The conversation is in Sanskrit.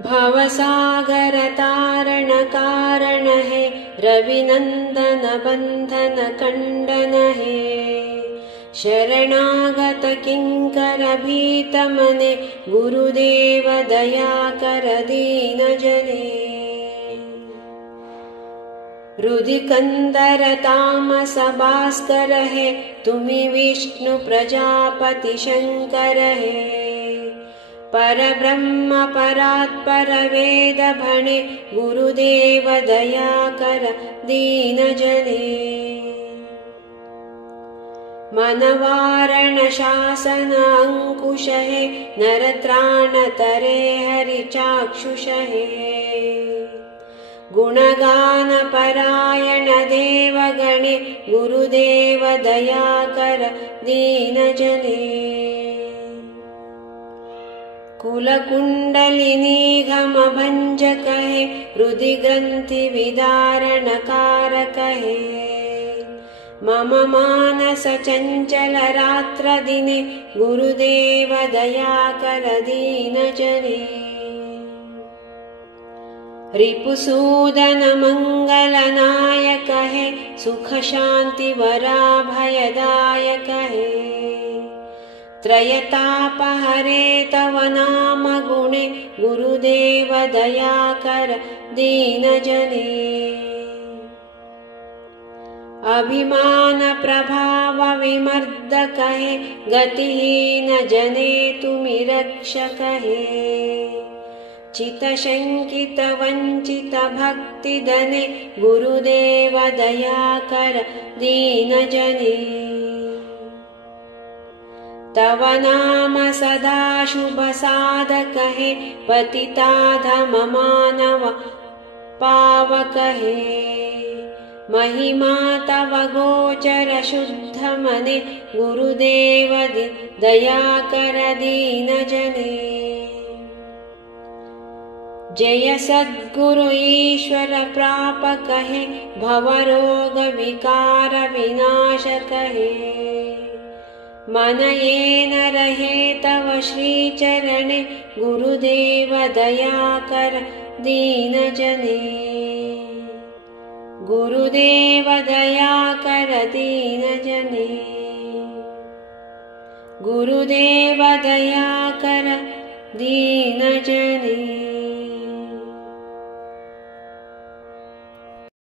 भवसागर तारण कारण है, रविनंदन बंधन खंडन है। शरणागत किंकर भीत मने, गुरुदेव दया कर दीन जने। हृदि कंदर तामस भास्कर है, तुमि विष्णु प्रजापति शंकर है। परब्रह्म परात्पर वेद भणे, गुरुदेव दया कर दीन जने। मनवारण शासन अंकुश है, नरत्राण तरे हरि चाक्षुष है। गुणगान परायण देव गणे, गुरुदेव दया कर दीन जने। कुलकुंडलिनी घम भंजक है, हृदि ग्रंथि विदारण कारक है। मम मानस चंचल रात्र दिने, गुरुदेव दया कर दीन जने। रिपुसूदन मंगल नायक है, सुख शांति वरा भयदायक है। त्रयताप हरे तव नाम गुणे, गुरुदेव दया कर दीन जने। अभिमान प्रभाव विमर्दक है, गतिहीन जने तुमि रक्षक है। चित शंकित वंचित भक्ति दने, गुरुदेव दया कर दीन जने। तव नाम सदा शुभ साधक है, पतिताधम मानव पावक है। महिमा तव गोचर शुद्ध मने, गुरुदेव दया कर दीन जने। जय सद्गुरु ईश्वर प्रापक है, भवरोग विकार विनाशक है। मन ये न रहे तव श्री चरणे, गुरुदेव दया कर दीन जने। गुरुदेव दया कर दीन जने। गुरुदेव दया कर दीन जने।